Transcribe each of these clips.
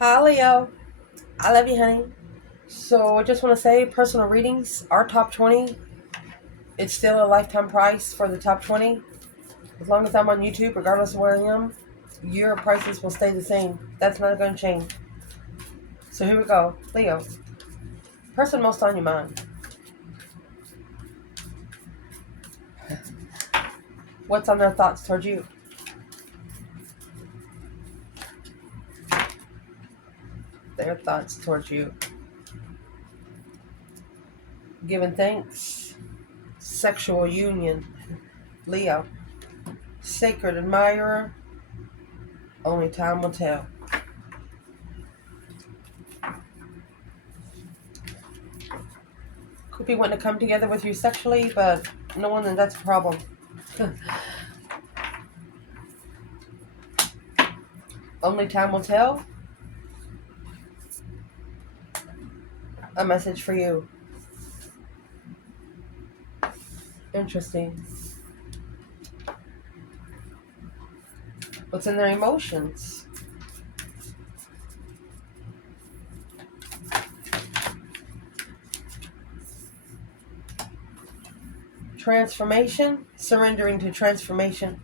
Hi, Leo. I love you, honey. So, I just want to say personal readings, our top 20, it's still a lifetime price for the top 20. As long as I'm on YouTube, regardless of where I am, your prices will stay the same. That's not going to change. So, here we go. Leo, person most on your mind. What's on their thoughts towards you? Their thoughts towards you. Giving thanks. Sexual union. Leo, sacred admirer. Only time will tell. Could be wanting to come together with you sexually, but knowing that that's a problem. Only time will tell. A message for you. Interesting. What's in their emotions? Transformation. Surrendering to transformation.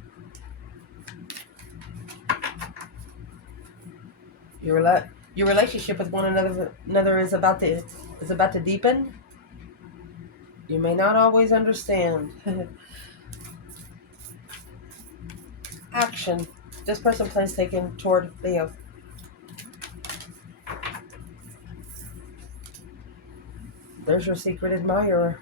Your relationship with one another is about to deepen. You may not always understand. Action. This person plans taken toward Leo. There's your secret admirer.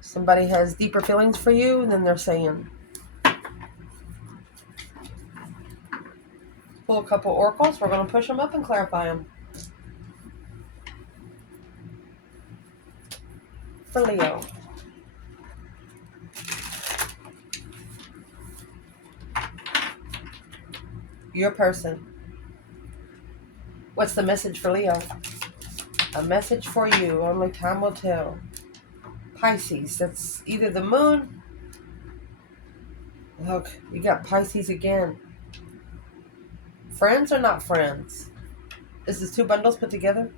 Somebody has deeper feelings for you than they're saying. Pull a couple oracles. We're going to push them up and clarify them. For Leo. Your person. What's the message for Leo? A message for you. Only time will tell. Pisces. That's either the moon. Look, you got Pisces again. Friends or not friends? Is this two bundles put together?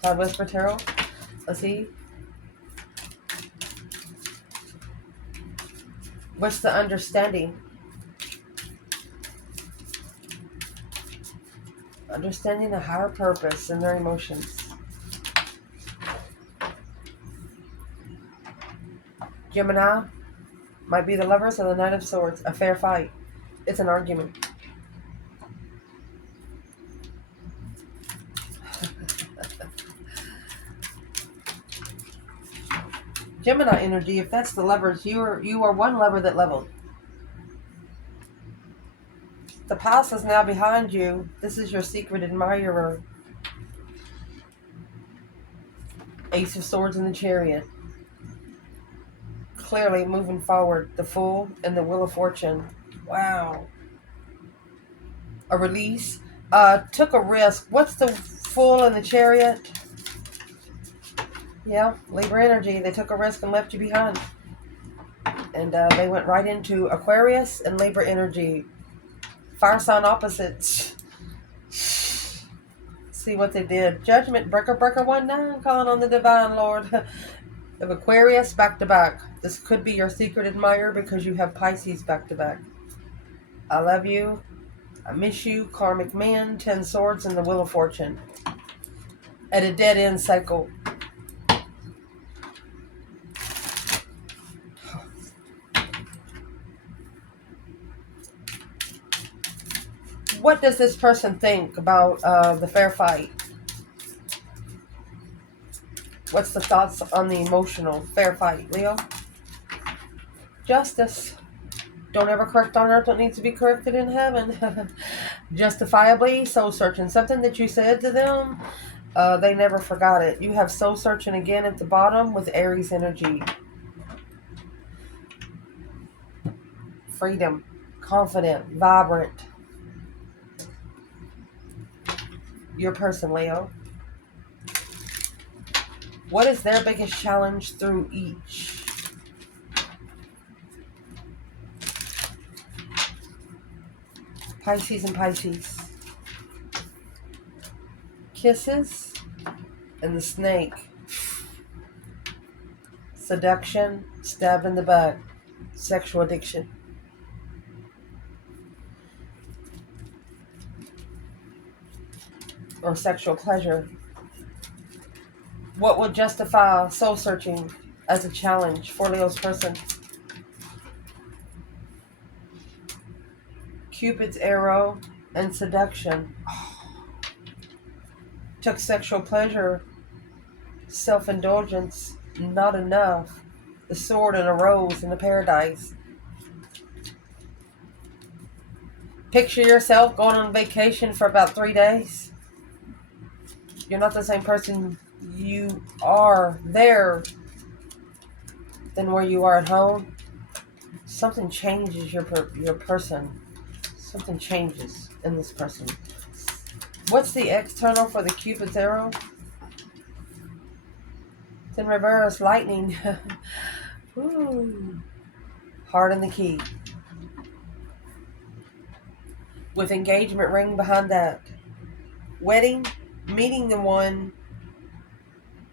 Cloud Whisper Tarot. Let's see. What's the understanding? Understanding the higher purpose and their emotions. Gemini might be the lovers of the Knight of Swords. A fair fight. It's an argument. Gemini energy, if that's the lovers, you are one lover that leveled. The past is now behind you. This is your secret admirer. Ace of Swords in the Chariot. Clearly moving forward. The Fool and the Wheel of Fortune. Wow. A release. Took a risk. What's the Fool and the Chariot? Yeah, Libra energy. They took a risk and left you behind. And they went right into Aquarius and Libra energy. Fire sign opposites. See what they did. Judgment, breaker, 1-9, calling on the divine Lord of Aquarius back to back. This could be your secret admirer because you have Pisces back to back. I love you. I miss you. Karmic man, 10 swords, and the Wheel of Fortune. At a dead end cycle. What does this person think about the fair fight? What's the thoughts on the emotional fair fight, Leo? Justice. Don't ever correct on earth what needs to be corrected in heaven. Justifiably soul searching. Something that you said to them, they never forgot it. You have soul searching again at the bottom with Aries energy. Freedom. Confident. Vibrant. Your person, Leo. What is their biggest challenge through each? Pisces and Pisces. Kisses and the snake. Seduction, stabbed in the back. Sexual addiction. Or sexual pleasure. What would justify soul searching as a challenge for Leo's person? Cupid's arrow and seduction. Took sexual pleasure, self-indulgence, not enough. The sword and a rose in the paradise. Picture yourself going on vacation for about 3 days. You're not the same person you are there than where you are at home. Something changes your person. Something changes in this person. What's the external for the Cupid's arrow? It's in reverse, lightning. Ooh. Heart in the key. With engagement ring behind that. Wedding, meeting the one,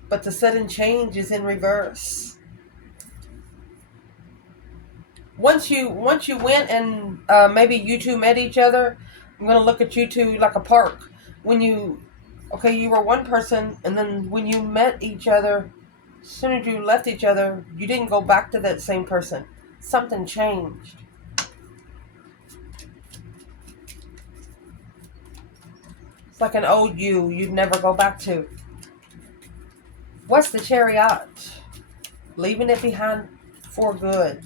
but the sudden change is in reverse. Once you went and maybe you two met each other, I'm going to look at you two like a park. When you were one person, and then when you met each other, as soon as you left each other, you didn't go back to that same person. Something changed. It's like an old you'd never go back to. What's the Chariot? Leaving it behind for good.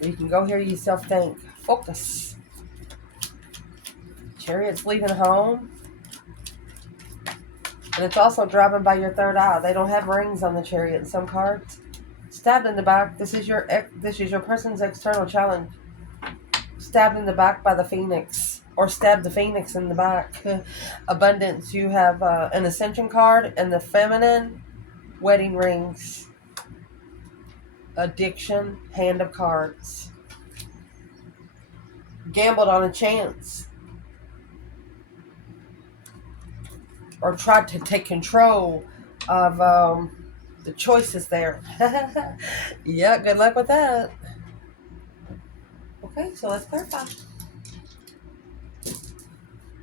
You can go hear yourself think. Focus. Chariot's leaving home. And it's also driving by your third eye. They don't have rings on the Chariot in some cards. Stabbed in the back. This is your person's external challenge. Stabbed in the back by the Pheonix. Or stab the Pheonix in the back. Abundance. You have an Ascension card and the feminine wedding rings. Addiction. Hand of cards. Gambled on a chance. Or tried to take control of the choices there. Yeah, good luck with that. Okay, so let's clarify.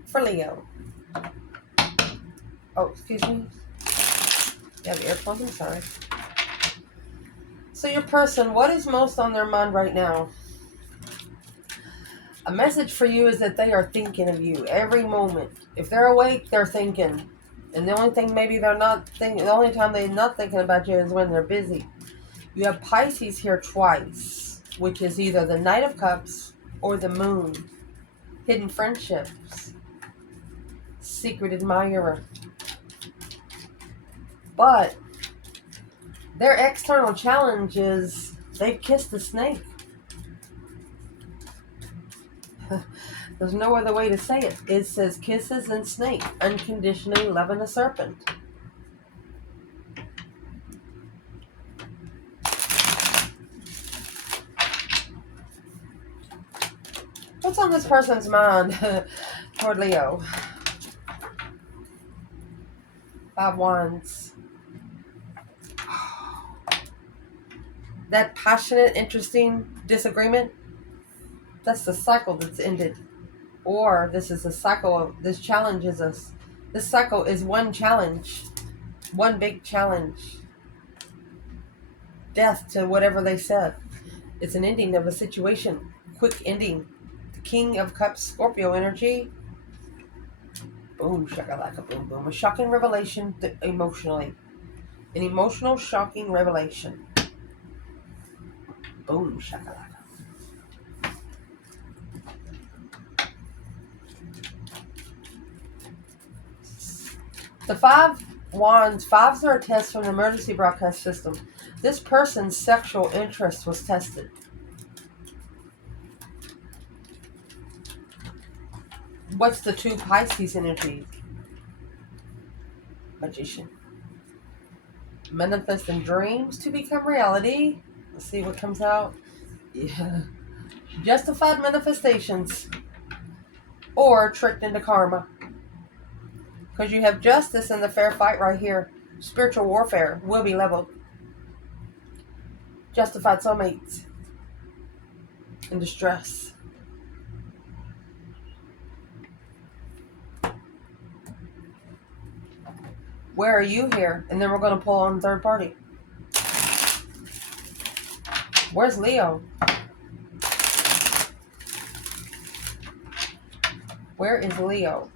For Leo. Oh, excuse me. You have earphones, I'm sorry. So your person, what is most on their mind right now? A message for you is that they are thinking of you every moment. If they're awake, they're thinking. And the only thing maybe they're not thinking, the only time they're not thinking about you is when they're busy. You have Pisces here twice, which is either the Knight of Cups or the Moon. Hidden friendships. Secret admirer. But their external challenge is they've kissed the snake. There's no other way to say it. It says kisses and snake, unconditionally loving a serpent. What's on this person's mind toward Leo? 5 Wands. That passionate, interesting disagreement, that's the cycle that's ended. Or this is a cycle of, this challenges us. This cycle is one challenge. One big challenge. Death to whatever they said. It's an ending of a situation. Quick ending. The King of Cups, Scorpio energy. Boom, shakalaka, boom, boom. A shocking revelation emotionally. An emotional, shocking revelation. Boom, shakalaka. The 5 Wands, 5s are a test from the emergency broadcast system. This person's sexual interest was tested. What's the 2 Pisces energy? Magician. Manifesting dreams to become reality. Let's see what comes out. Yeah. Justified manifestations. or tricked into karma. Because you have justice in the fair fight right here. Spiritual warfare will be leveled. Justified soulmates in distress. Where are you here? And then we're going to pull on third party. Where's Leo? Where is Leo?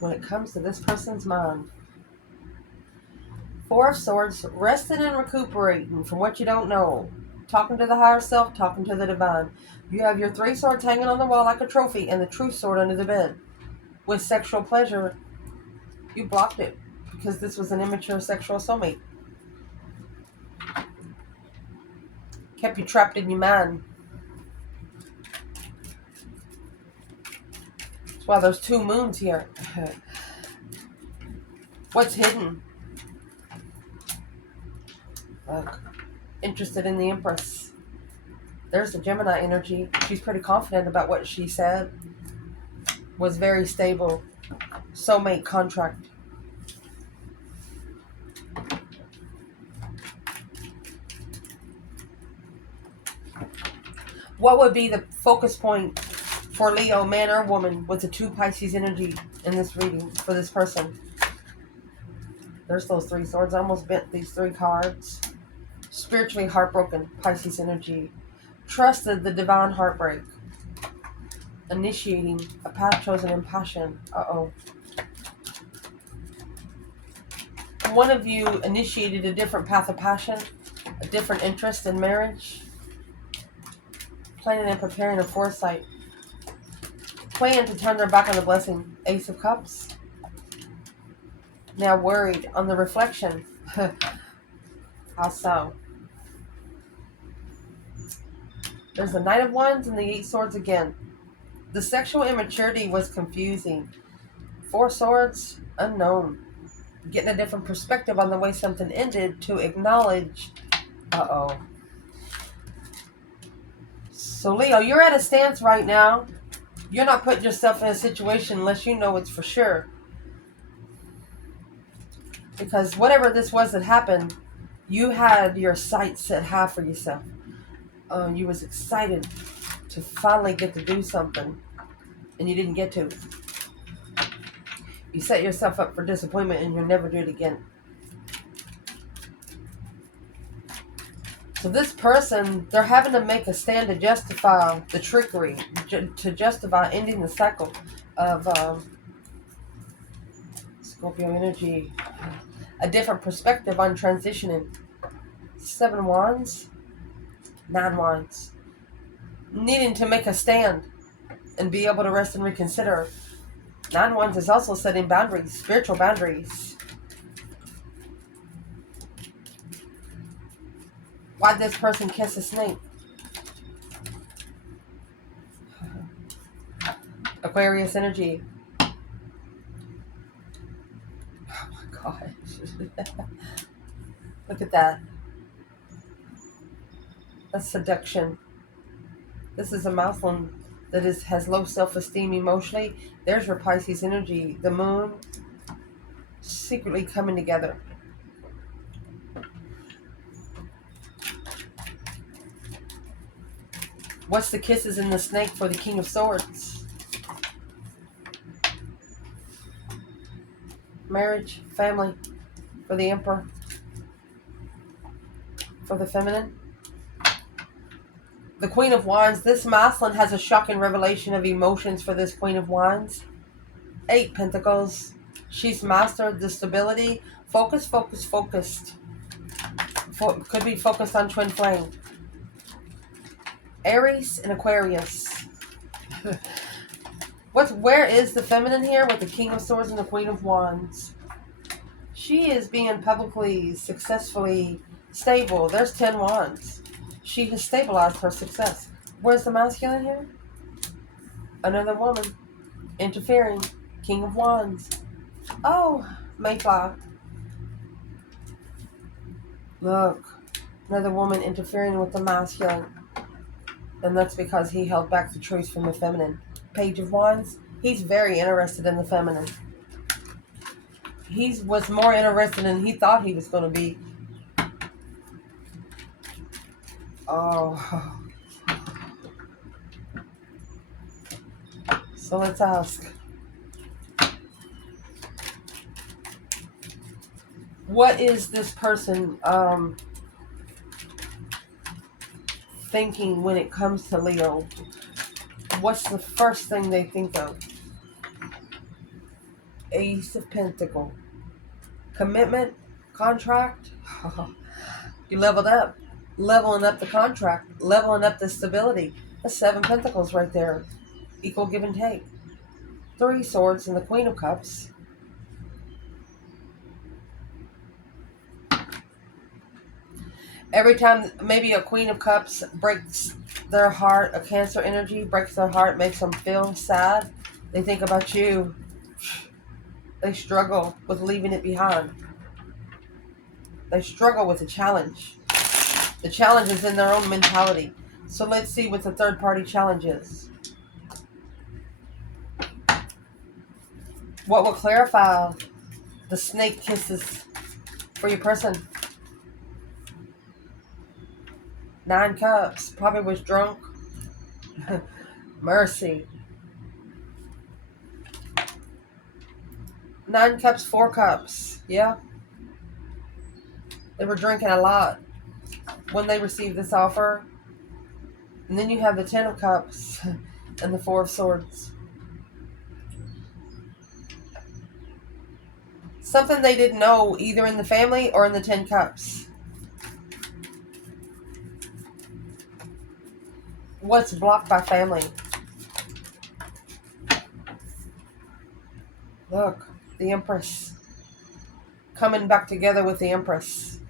When it comes to this person's mind. Four of Swords, resting and recuperating from what you don't know. Talking to the higher self, talking to the divine. You have your 3 swords hanging on the wall like a trophy and the true sword under the bed. With sexual pleasure, you blocked it because this was an immature sexual soulmate. Kept you trapped in your mind. That's why there's 2 moons here. What's hidden? Look, interested in the Empress. There's the Gemini energy. She's pretty confident about what she said. Was very stable. Soulmate contract. What would be the focus point for Leo, man or woman, with the 2 Pisces energy in this reading for this person? There's those 3 swords. I almost bent these 3 cards. Spiritually heartbroken, Pisces energy. Trusted the divine heartbreak. Initiating a path chosen in passion. Uh-oh. One of you initiated a different path of passion, a different interest in marriage. Planning and preparing a foresight. Plan to turn their back on the blessing. Ace of Cups. Now worried on the reflection. How so? There's the Knight of Wands and the 8 Swords again. The sexual immaturity was confusing. 4 Swords, unknown. Getting a different perspective on the way something ended to acknowledge. Uh-oh. So Leo, you're at a stance right now. You're not putting yourself in a situation unless you know it's for sure. Because whatever this was that happened, you had your sights set high for yourself. You was excited to finally get to do something, and you didn't get to. You set yourself up for disappointment, and you'll never do it again. So this person, they're having to make a stand to justify the trickery, to justify ending the cycle of Scorpio energy. A different perspective on transitioning. 7 Wands, 9 Wands. Needing to make a stand and be able to rest and reconsider. 9 Wands is also setting boundaries, spiritual boundaries. Why'd this person kiss a snake? Aquarius energy. Oh my gosh. Look at that. That's seduction. This is a masculine that has low self-esteem emotionally. There's your Pisces energy. The moon secretly coming together. What's the kisses in the snake for the King of Swords? Marriage, family, for the Emperor, for the feminine. The Queen of Wands, this masculine has a shocking revelation of emotions for this Queen of Wands. 8 Pentacles. She's mastered the stability. Focused. Could be focused on twin flame. Aries and Aquarius. Where is the feminine here with the King of Swords and the Queen of Wands? She is being publicly, successfully stable. There's 10 Wands. She has stabilized her success. Where's the masculine here? Another woman. Interfering. King of Wands. Oh, Mayflower. Look. Another woman interfering with the masculine. And that's because he held back the truth from the feminine. Page of Wands, he's very interested in the feminine. He was more interested than he thought he was going to be. Oh. So let's ask. What is this person thinking when it comes to Leo? What's the first thing they think of? Ace of Pentacles. Commitment? Contract? You leveled up. Leveling up the contract. Leveling up the stability. That's 7 Pentacles right there. Equal give and take. 3 Swords and the Queen of Cups. Every time maybe a Queen of Cups breaks their heart, a Cancer energy breaks their heart, makes them feel sad, they think about you. They struggle with leaving it behind. They struggle with the challenge. The challenge is in their own mentality. So let's see what the third party challenge is. What will clarify the snake kisses for your person? 9 Cups. Probably was drunk. Mercy. 9 Cups, 4 Cups. Yeah. They were drinking a lot when they received this offer. And then you have the 10 of Cups and the 4 of Swords. Something they didn't know either in the family or in the 10 Cups. What's blocked by family? Look, the Empress. Coming back together with the Empress.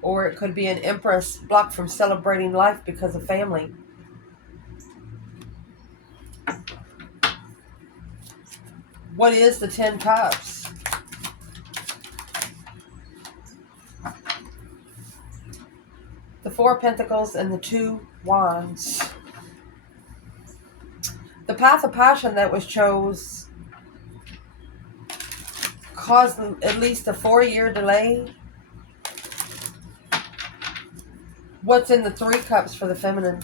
Or it could be an Empress blocked from celebrating life because of family. What is the 10 Cups? The 4 Pentacles and the 2 Wands. The path of passion that was chose caused at least a 4-year delay. What's in the 3 Cups for the feminine?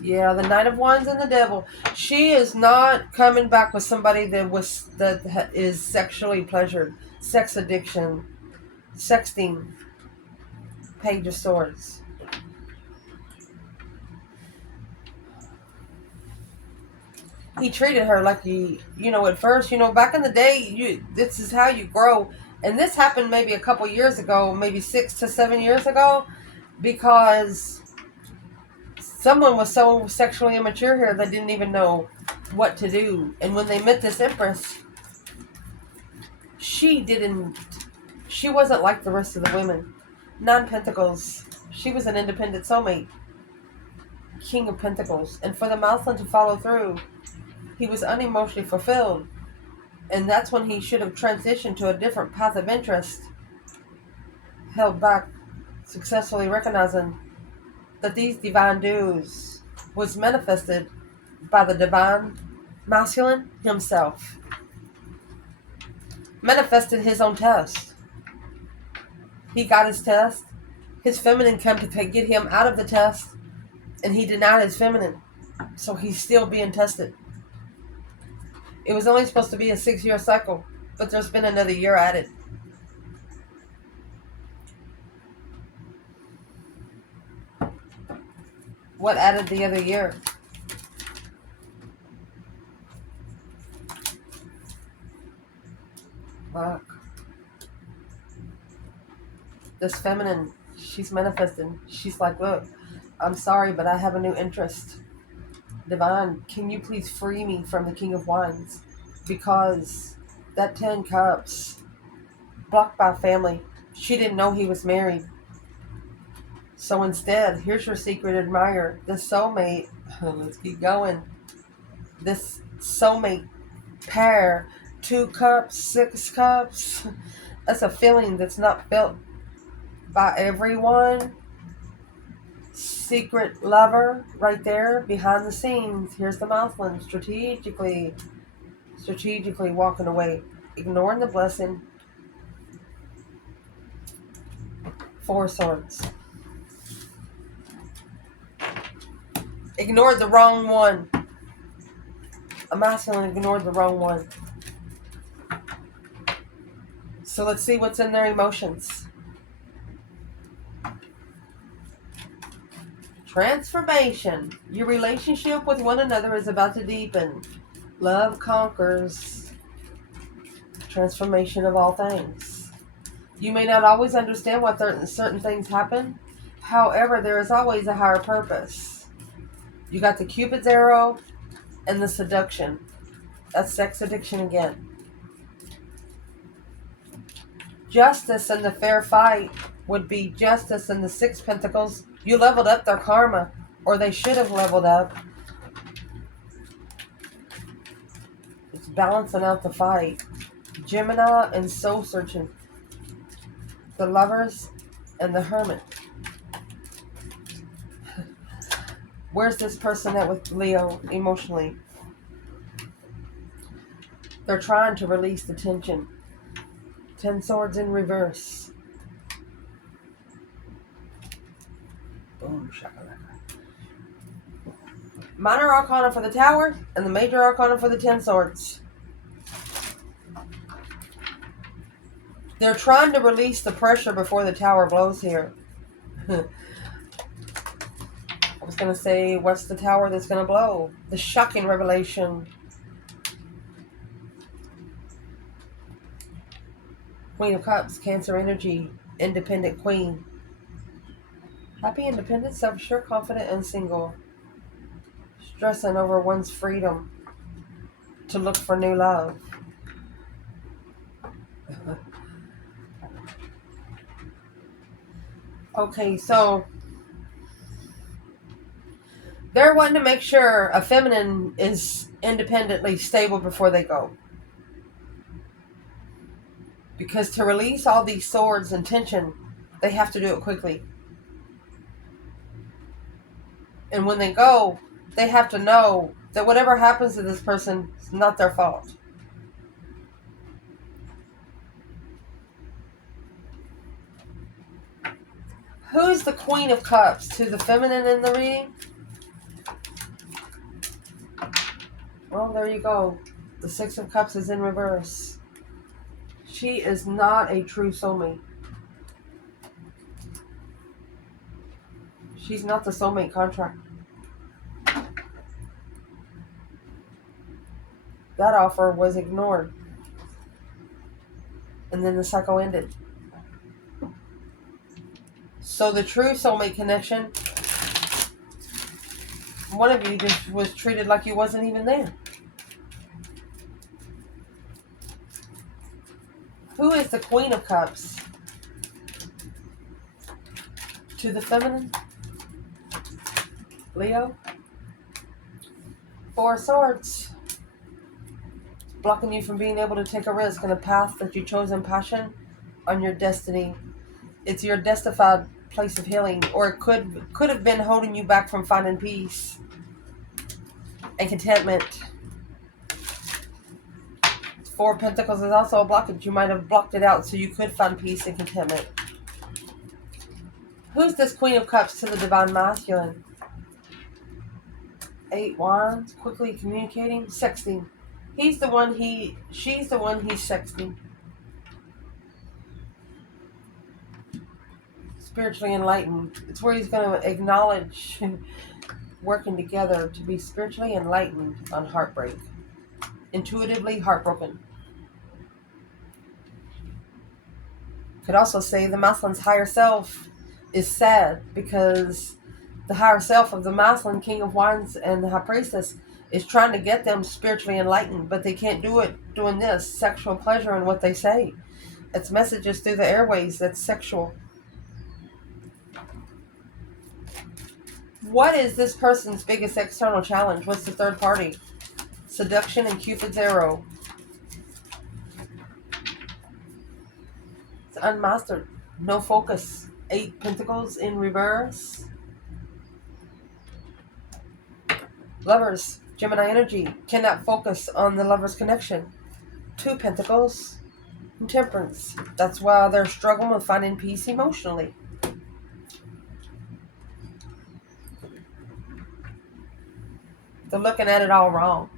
Yeah, the Knight of Wands and the Devil. She is not coming back with somebody that is sexually pleasured. Sex addiction. Sexting. Page of Swords. He treated her like at first, back in the day, this is how you grow. And this happened maybe a couple years ago, maybe 6 to 7 years ago, because someone was so sexually immature here they didn't even know what to do. And when they met this Empress, she wasn't like the rest of the women. 9 Pentacles. She was an independent soulmate. King of Pentacles. And for the Mousland to follow through, he was unemotionally fulfilled. And that's when he should have transitioned to a different path of interest. Held back, successfully recognizing that these divine dues was manifested by the divine masculine himself. Manifested his own test. He got his test. His feminine came to get him out of the test, and he denied his feminine. So he's still being tested. It was only supposed to be a 6-year cycle, but there's been another year added. What added the other year? Fuck. This feminine, she's manifesting. She's like, look, I'm sorry, but I have a new interest. Divine, can you please free me from the King of Wands? Because that 10 Cups, blocked by family, she didn't know he was married. So instead, here's your secret admirer, the soulmate. Let's keep going. This soulmate pair, 2 Cups, 6 Cups. That's a feeling that's not felt by everyone. Secret lover right there behind the scenes. Here's the Mothman strategically walking away, ignoring the blessing. Four Swords. Ignored the wrong one. A masculine ignored the wrong one. So let's see what's in their emotions. Transformation. Your relationship with one another is about to deepen. Love conquers. Transformation of all things. You may not always understand why certain things happen. However, there is always a higher purpose. You got the Cupid's arrow and the seduction. That's sex addiction again. Justice and the fair fight would be justice and the Six Pentacles. You leveled up their karma, or they should have leveled up. It's balancing out the fight. Gemini and soul searching. The Lovers and the Hermit. Where's this person at with Leo emotionally? They're trying to release the tension. 10 Swords in reverse. Boom, shakalaka. Minor Arcana for the Tower and the Major Arcana for the 10 Swords. They're trying to release the pressure before the Tower blows here. I was going to say, what's the Tower that's going to blow? The shocking revelation. Queen of Cups, Cancer energy, independent queen. Happy, independent, self-assured, confident, and single. Stressing over one's freedom to look for new love. Okay, so they're wanting to make sure a feminine is independently stable before they go. Because to release all these swords and tension, they have to do it quickly. And when they go, they have to know that whatever happens to this person is not their fault. Who's the Queen of Cups to the feminine in the reading? Well, there you go. The Six of Cups is in reverse. She is not a true soulmate. She's not the soulmate contract. That offer was ignored. And then the cycle ended. So the true soulmate connection, one of you just was treated like you wasn't even there. Who is the Queen of Cups to the feminine? Leo. Four of Swords. Blocking you from being able to take a risk in a path that you chose in passion on your destiny. It's your destined place of healing, or it could have been holding you back from finding peace and contentment. Four of Pentacles is also a blockage. You might have blocked it out so you could find peace and contentment. Who's this Queen of Cups to the Divine Masculine? 8 Wands, quickly communicating, sexting. She's the one he's sexting. Spiritually enlightened. It's where he's going to acknowledge working together to be spiritually enlightened on heartbreak. Intuitively heartbroken. Could also say the masculine's higher self is sad because the higher self of the masculine, King of Wands and the High Priestess, is trying to get them spiritually enlightened, but they can't do it doing this, sexual pleasure in what they say. It's messages through the airways that's sexual. What is this person's biggest external challenge? What's the third party? Seduction and Cupid's arrow. unmastered. No focus. 8 Pentacles in reverse. Lovers, Gemini energy, cannot focus on the lover's connection. 2 Pentacles and Temperance. That's why they're struggling with finding peace emotionally. They're looking at it all wrong.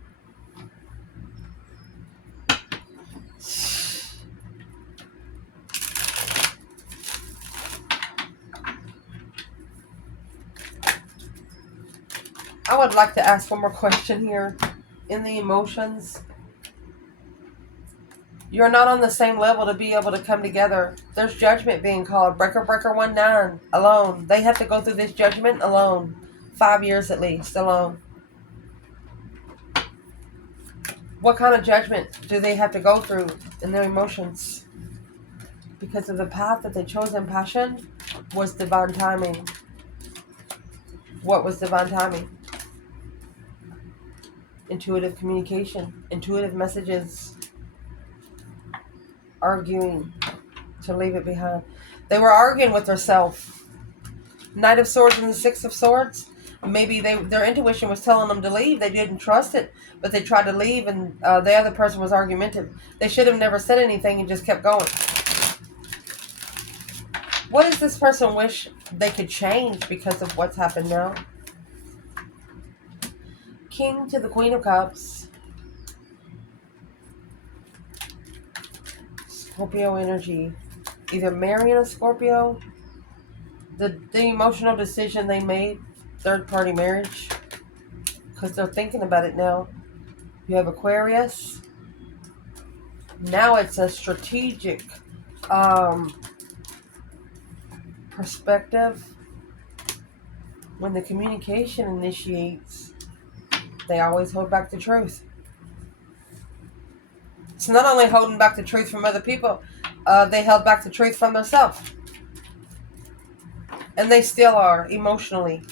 I would like to ask one more question here. In the emotions, you're not on the same level to be able to come together. There's judgment being called. Breaker 19, alone. They have to go through this judgment alone. 5 years at least, alone. What kind of judgment do they have to go through in their emotions? Because of the path that they chose in passion was divine timing. What was divine timing? Intuitive communication, intuitive messages, arguing to leave it behind. They were arguing with themselves. Knight of Swords and the Six of Swords. Maybe their intuition was telling them to leave. They didn't trust it, but they tried to leave, and the other person was argumentative. They should have never said anything and just kept going. What does this person wish they could change because of what's happened now? King to the Queen of Cups. Scorpio energy. Either marrying a Scorpio, the emotional decision they made, third-party marriage, because they're thinking about it now. You have Aquarius. Now it's a strategic perspective. When the communication initiates, they always hold back the truth. It's not only holding back the truth from other people, they held back the truth from themselves. And they still are, emotionally.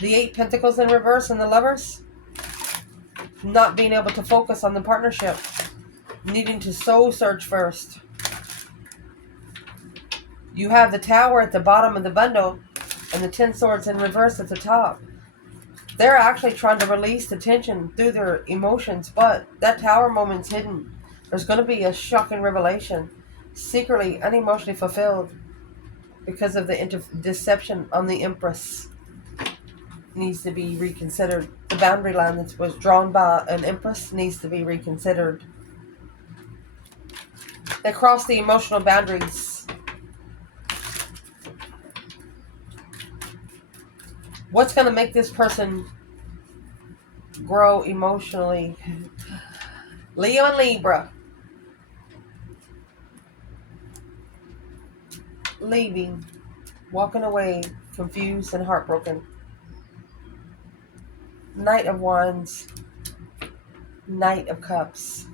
The 8 Pentacles in reverse and the Lovers. Not being able to focus on the partnership. Needing to soul search first. You have the Tower at the bottom of the bundle and the 10 Swords in reverse at the top. They're actually trying to release the tension through their emotions, but that Tower moment's hidden. There's going to be a shocking revelation. Secretly, unemotionally fulfilled because of the deception on the Empress. Needs to be reconsidered. The boundary line that was drawn by an Empress needs to be reconsidered. They cross the emotional boundaries. What's going to make this person grow emotionally? Leo and Libra. Leaving. Walking away. Confused and heartbroken. Knight of Wands. Knight of Cups.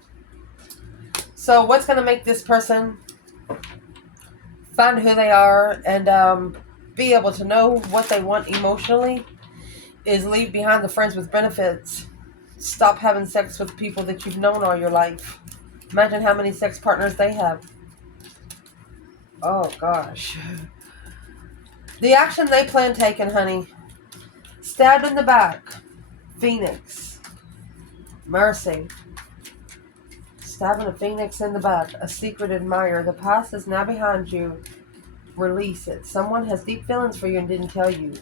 So what's going to make this person find who they are and be able to know what they want emotionally is leave behind the friends with benefits. Stop having sex with people that you've known all your life. Imagine how many sex partners they have. Oh, gosh. The action they plan taking, honey. Stabbed in the back. Pheonix. Mercy. Stabbing a Pheonix in the back. A secret admirer. The past is now behind you. Release it. Someone has deep feelings for you and didn't tell you.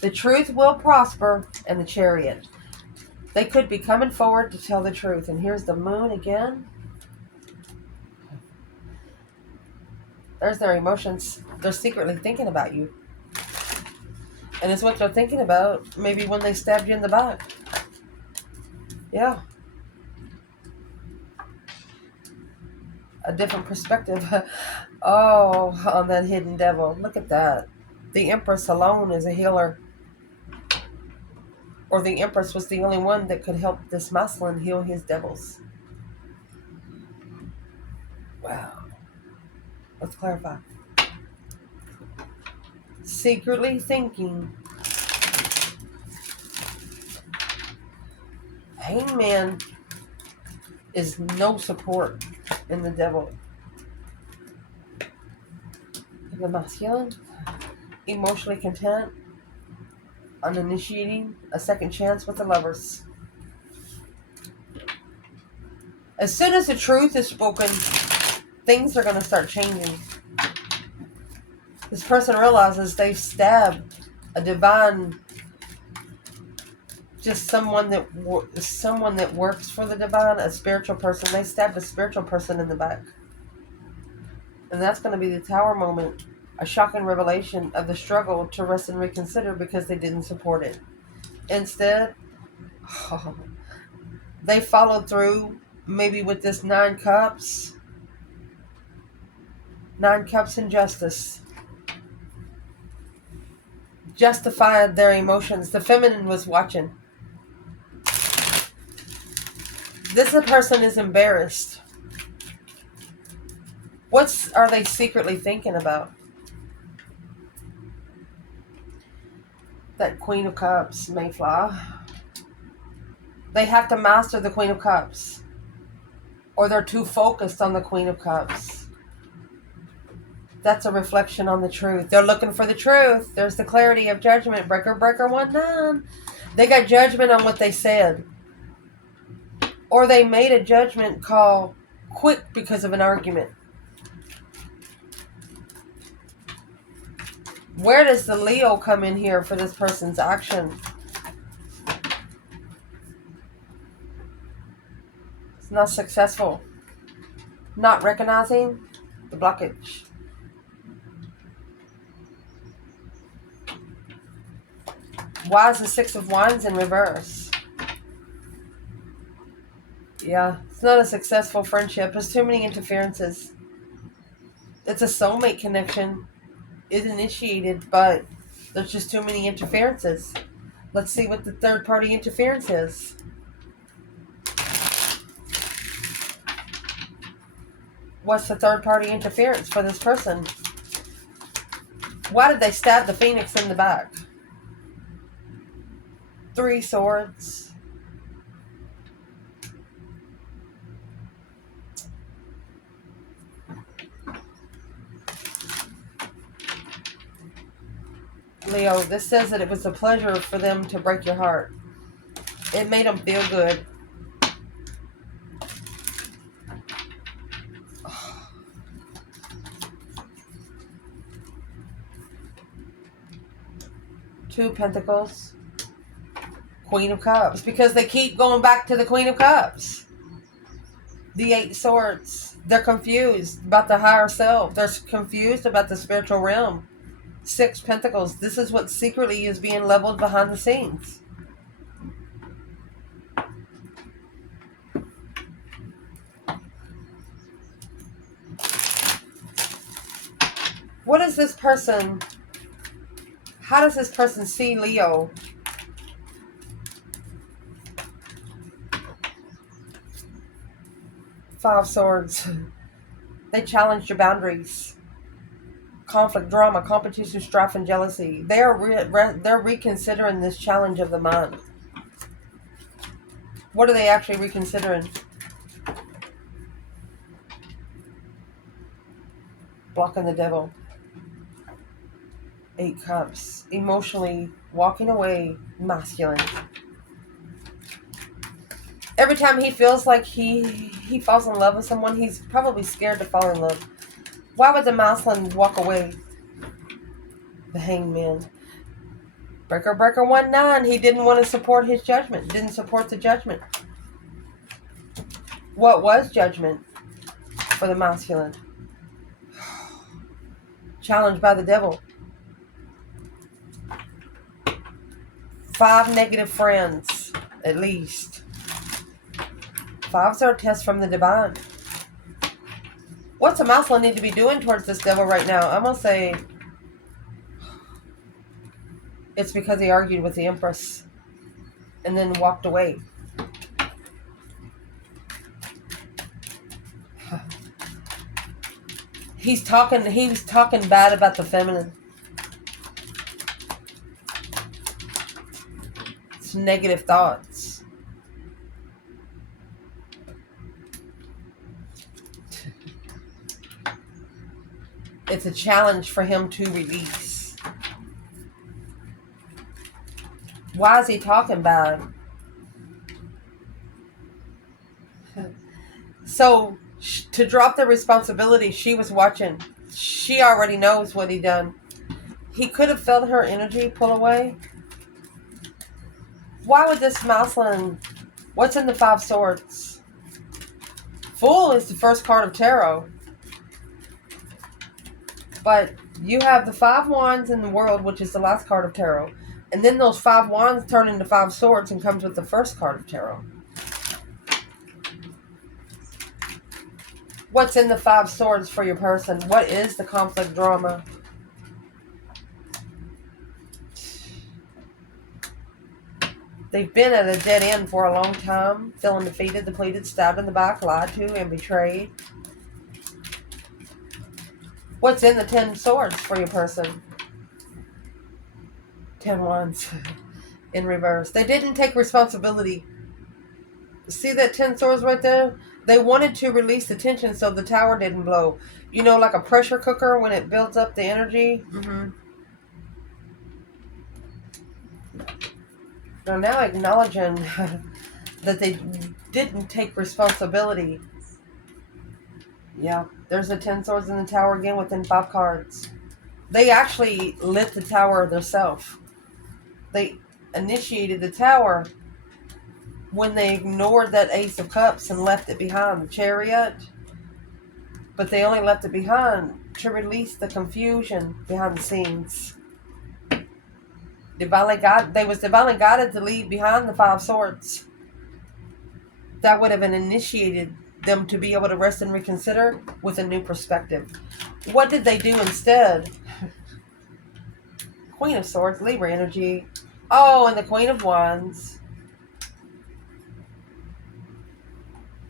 The truth will prosper. And the Chariot. They could be coming forward to tell the truth. And here's the Moon again. There's their emotions. They're secretly thinking about you. And it's what they're thinking about maybe when they stabbed you in the back. Yeah. A different perspective. Oh, on that hidden devil. Look at that. The Empress alone is a healer. Or the Empress was the only one that could help this masculine heal his devils. Wow. Let's clarify. Secretly thinking. Hangman is no support in the devil. The masculine, emotionally content, uninitiating, a second chance with the lovers. As soon as the truth is spoken, things are going to start changing. This person realizes they've stabbed a divine, just someone that works for the divine, a spiritual person. They stabbed a spiritual person in the back. And that's going to be the Tower moment. A shocking revelation of the struggle to rest and reconsider because they didn't support it. Instead, they followed through, maybe with this 9 cups. 9 cups in justice. Justified their emotions. The feminine was watching. This person is embarrassed. What are they secretly thinking about? That Queen of Cups, Mayfly. They have to master the Queen of Cups. Or they're too focused on the Queen of Cups. That's a reflection on the truth. They're looking for the truth. There's the clarity of judgment. Breaker, breaker, 1-9. They got judgment on what they said. Or they made a judgment call quick because of an argument. Where does the Leo come in here for this person's action? It's not successful. Not recognizing the blockage. Why is the 6 of Wands in reverse? Yeah, it's not a successful friendship. There's too many interferences. It's a soulmate connection. It's initiated, but there's just too many interferences. Let's see what the third party interference is. What's the third party interference for this person? Why did they stab the Pheonix in the back? 3 swords. Leo, this says that it was a pleasure for them to break your heart. It made them feel good. Two Pentacles. Queen of Cups. Because they keep going back to the Queen of Cups. The 8 Swords. They're confused about the higher self. They're confused about the spiritual realm. 6 Pentacles. This is what secretly is being leveled behind the scenes. What is this person? How does this person see Leo? Five Swords. They challenged your boundaries. Conflict, drama, competition, strife, and jealousy. They're reconsidering this challenge of the mind. What are they actually reconsidering? Blocking the devil. 8 Cups. Emotionally walking away, masculine. Every time he feels like he falls in love with someone, he's probably scared to fall in love. Why would the masculine walk away? The Hangman. Breaker, breaker, 1-9. He didn't want to support his judgment. Didn't support the judgment. What was judgment for the masculine? Challenged by the devil. 5 negative friends, at least. 5s are a test from the divine. What's a masculine need to be doing towards this devil right now? I'm going to say it's because he argued with the Empress and then walked away. He's talking bad about the feminine. It's negative thoughts. It's a challenge for him to release. Why is he talking bad? So, to drop the responsibility, she was watching. She already knows what he done. He could have felt her energy pull away. Why would this Mouseland... What's in the Five Swords? Fool is the first card of Taroh. But you have the 5 Wands in the World, which is the last card of Taroh. And then those 5 Wands turn into 5 Swords and comes with the first card of Taroh. What's in the 5 Swords for your person? What is the conflict drama? They've been at a dead end for a long time, feeling defeated, depleted, stabbed in the back, lied to, and betrayed. What's in the 10 Swords for your person? 10 Wands in reverse. They didn't take responsibility. See that 10 Swords right there? They wanted to release the tension so the tower didn't blow. You know, like a pressure cooker when it builds up the energy? They're now acknowledging that they didn't take responsibility. Yeah, there's the 10 Swords in the tower again within 5 cards. They actually lit the tower themselves. They initiated the tower when they ignored that Ace of Cups and left it behind, the Chariot. But they only left it behind to release the confusion behind the scenes. They was divinely guided to leave behind the 5 Swords. That would have initiated them to be able to rest and reconsider with a new perspective. What did they do instead? Queen of Swords, Libra energy. Oh, and the Queen of Wands.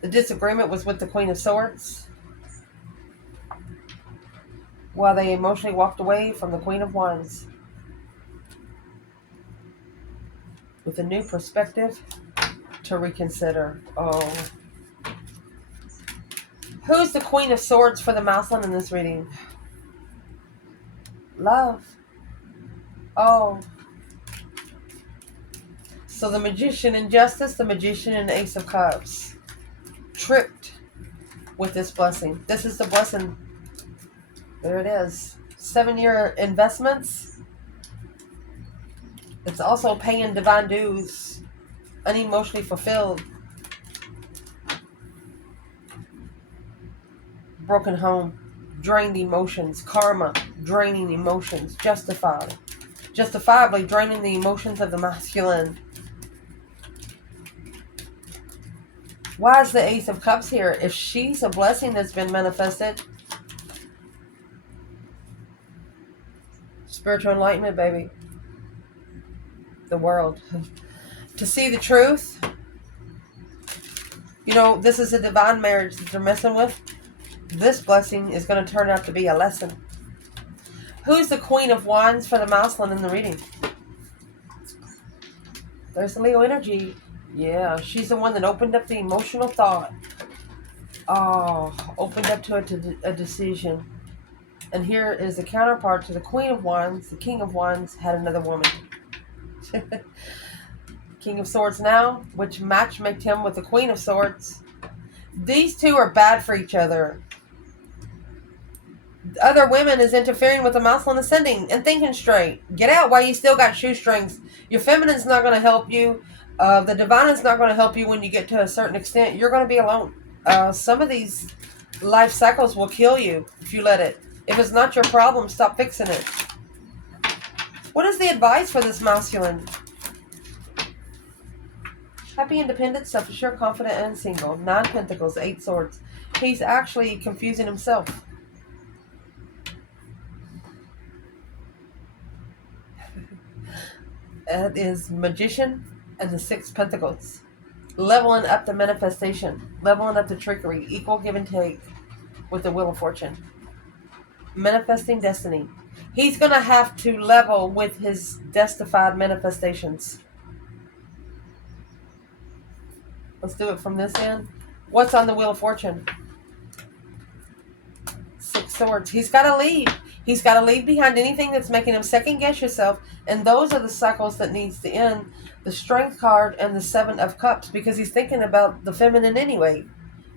The disagreement was with the Queen of Swords, while they emotionally walked away from the Queen of Wands with a new perspective to reconsider. Oh. Who's the Queen of Swords for the Mouseland in this reading? Love. Oh. So the Magician in Justice, the Magician and Ace of Cups. Tripped with this blessing. This is the blessing. There it is. 7-year investments. It's also paying divine dues. Unemotionally fulfilled. Broken home. Drained emotions. Karma. Draining emotions. Justifiably draining the emotions of the masculine. Why is the Ace of Cups here? If she's a blessing that's been manifested. Spiritual enlightenment, baby. The world. To see the truth. You know, this is a divine marriage that they're messing with. This blessing is going to turn out to be a lesson. Who's the Queen of Wands for the Mouseland in the reading? There's the Leo energy. Yeah, she's the one that opened up the emotional thought. Oh, opened up to a decision. And here is the counterpart to the Queen of Wands. The King of Wands had another woman. King of Swords now, which matchmaked him with the Queen of Swords. These two are bad for each other. Other women is interfering with the Mouseland ascending and thinking straight. Get out while you still got shoestrings. Your feminine's not going to help you. The divine is not going to help you when you get to a certain extent. You're going to be alone. Some of these life cycles will kill you if you let it. If it's not your problem, stop fixing it. What is the advice for this masculine? Happy, independent, self-assured, confident, and single. 9 Pentacles, 8 Swords. He's actually confusing himself. It is Magician and the 6 Pentacles. Leveling up the manifestation. Leveling up the trickery. Equal give and take with the Wheel of Fortune. Manifesting destiny. He's going to have to level with his destified manifestations. Let's do it from this end. What's on the Wheel of Fortune? Six Swords. He's got to leave. He's got to leave behind anything that's making him second guess yourself. And those are the cycles that needs to end. The Strength card and the Seven of Cups, because he's thinking about the feminine anyway.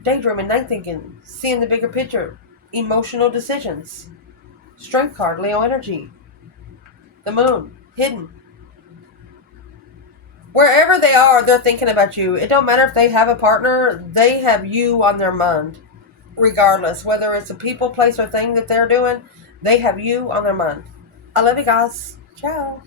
Daydreaming, night thinking, seeing the bigger picture, emotional decisions. Strength card, Leo energy. The Moon, hidden. Wherever they are, they're thinking about you. It don't matter if they have a partner, they have you on their mind. Regardless, whether it's a people, place, or thing that they're doing, they have you on their mind. I love you guys. Ciao.